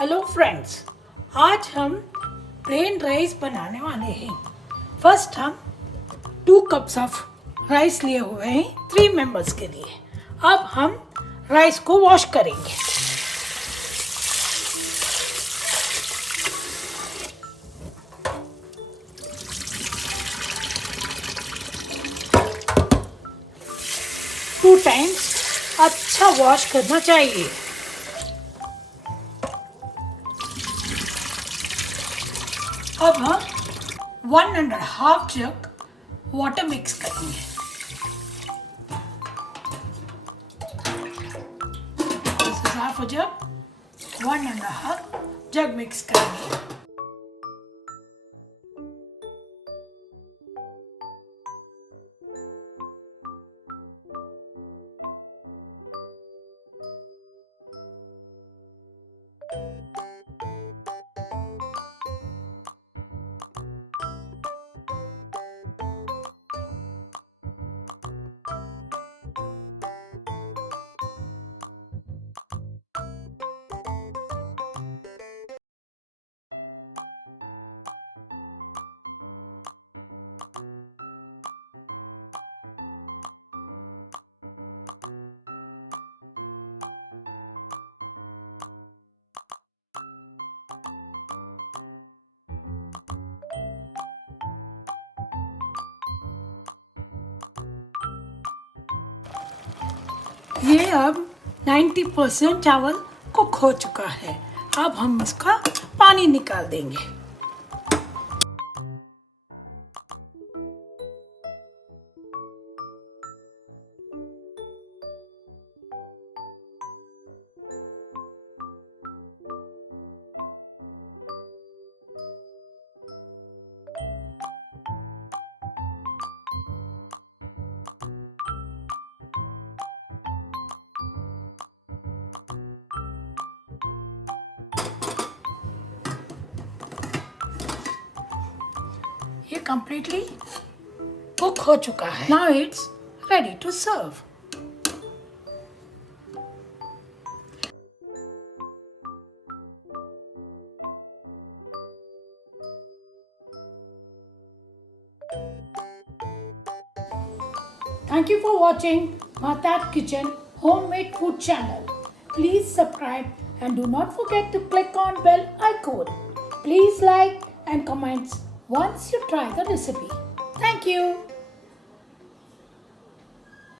Hello friends, आज हम plain rice बनाने वाले हैं। फर्स्ट हम 2 कप्स ऑफ राइस लिए हुए हैं 3 मेंबर्स के लिए। अब हम राइस को वॉश करेंगे। टू टाइम्स अच्छा वॉश करना चाहिए। अब हम 1.5 जग वाटर मिक्स करेंगे। This is half a jug, 1.5 jug mix करेंगे। ये अब 90% चावल कुक हो चुका है। अब हम इसका पानी निकाल देंगे। ये completely कुक हो चुका है। Now it's ready to serve. Thank you for watching Matat Kitchen Homemade Food Channel. Please subscribe and do not forget to click on bell icon. Please like and comment once you try the recipe. Thank you.